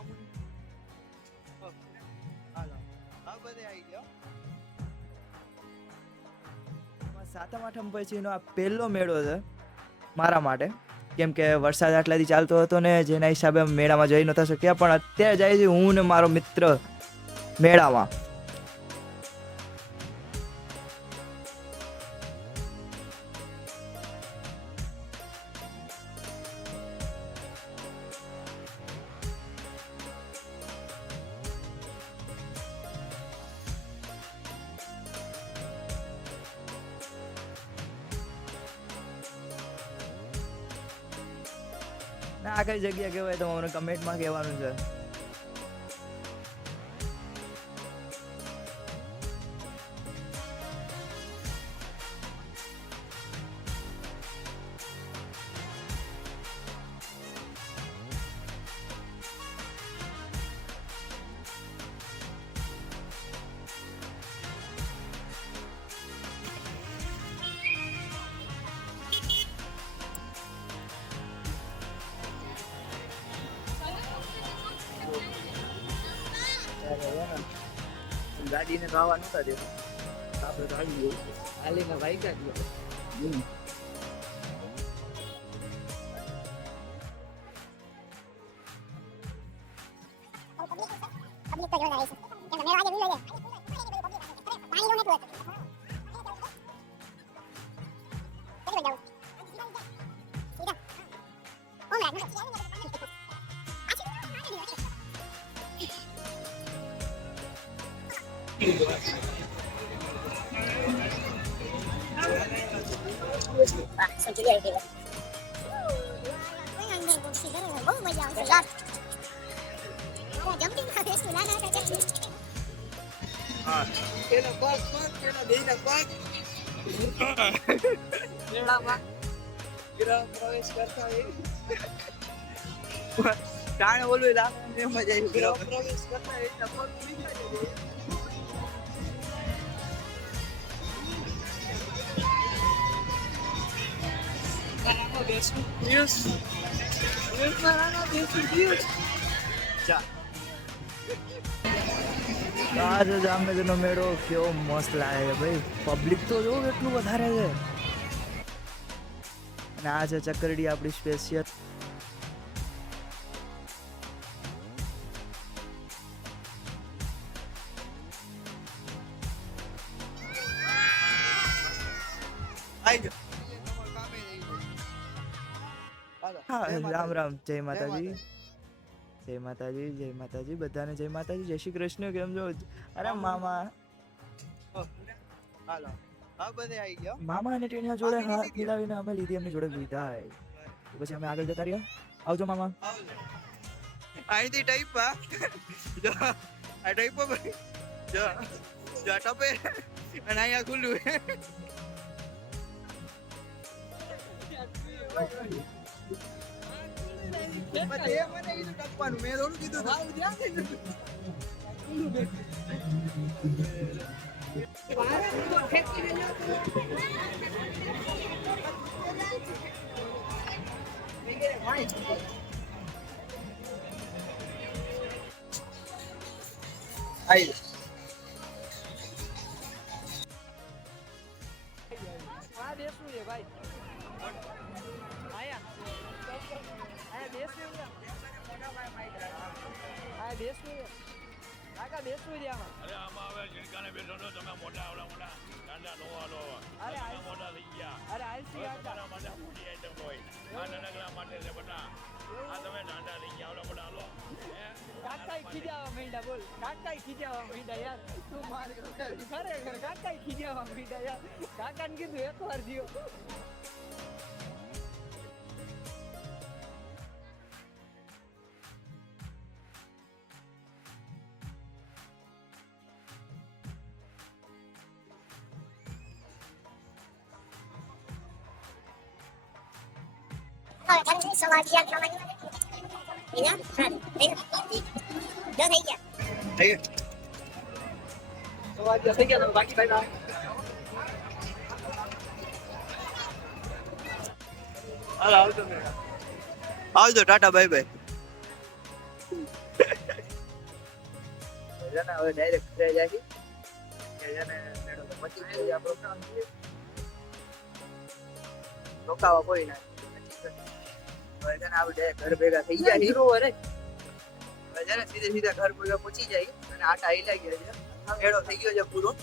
મામૂલી હાલો આ બધે આવી ગયો સાતમ આઠમ પછીનો આ પહેલો મેળો છે મારા માટે. કેમ કે વરસાદ આટલાથી ચાલતો હતો ને, જેના હિસાબે મેળામાં જઈ નહોતા શક્યા, પણ અત્યારે જાય છે હું ને મારો મિત્ર મેળામાં. આ કઈ જગ્યા કહેવાય તો મને કમેન્ટમાં કહેવાનું છે. ગાડીને ખાવા નતા દે આપણે તો આવી ગયું હાલીને વાઈકા ગયો પબ્લિક તો જોરદાર આવી છે સંચુરી આવી ગઈ બહુ મજા આવશે જમ્પિંગ કરે છે નાના હતા પેલો પગ પગ પેલો બેયનો પગ મેળામાં ગૃહ પ્રવેશ કરતા હોય કાણે ઓલું લાગે એમ જ આવ્યું ગૃહ પ્રવેશ કરતા હોય એના પગ નીકળી જાય આમાં બેસવું દિવસ દિવસમાં આના બેસવું દિવસ આજે જામનગરનો મેળો કેવો મસ્ત લાગે છે ભાઈ પબ્લિક તો જો કેટલું વધારે છે અને આ છે ચકરડી આપણી સ્પેશિયલ આવી જાઓ. હા રામ રામ જય માતાજી. જય માતાજી જય માતાજી. બધાને જય માતાજી. જય શ્રી કૃષ્ણ કેમ છો? અરે મામા. હાલો. હા બધે આવી ગયો? મામા અને ટેણિયા જોડે હાથ મિલાવીને અમે લીધી એમની જોડે વિદાય પછી અમે આગળ જતા રહ્યા? આવજો મામા. અહીંથી પા જો આ ટાઈપો ભાઈ જો જો ટપે. અને અહીંયા ખુલ્લું આવી આ બેસવું છે ભાઈ. બેસવું આયા બેસવું કાકા બેસવું છે આમાં અરે આમાં હવે જીણકાને બેસો છો તમે મોટા આવડા મોટા ગાંડા નો હાલો. અરે મોટા થઈ ગયા. અરે આલસી કાકા તમારા માટે મોટી આઈટમ હોય. આ નાનકડા માટે છે બધા આ તમે ગાંડા થઈ ગયા આવડા મોટા હાલો. હે? કાકાઈ ખીજાવા મીંડા બોલ. કાકાઈ ખીજાવા મીંડા યાર. તું માર ખરેખર કાકાઈ ખીજાવા મીંડા યાર. કાકાને કીધું એકવાર જીઓ. સવાર થયા ખાવાની વિના સારું વિના જો થઈ ગયા થઈ ગયું સવાર થઈ ગયા તો બાકી ભાઈ હાલો આવજો આવજો ટાટા બાય બાય હવે ડાયરેક્ટ જાય કે જેને મેળો તો પચી ગયો છે આપણો રોકાવા કોઈ ના હવે છે ને ઘર ભેગા થઈ ગયા હીરો અરે. સીધે સીધા ઘર ભેગા પહોંચી જાય. અને આટા હિલા ગયા છે. મેળો થઈ ગયો છે પૂરો.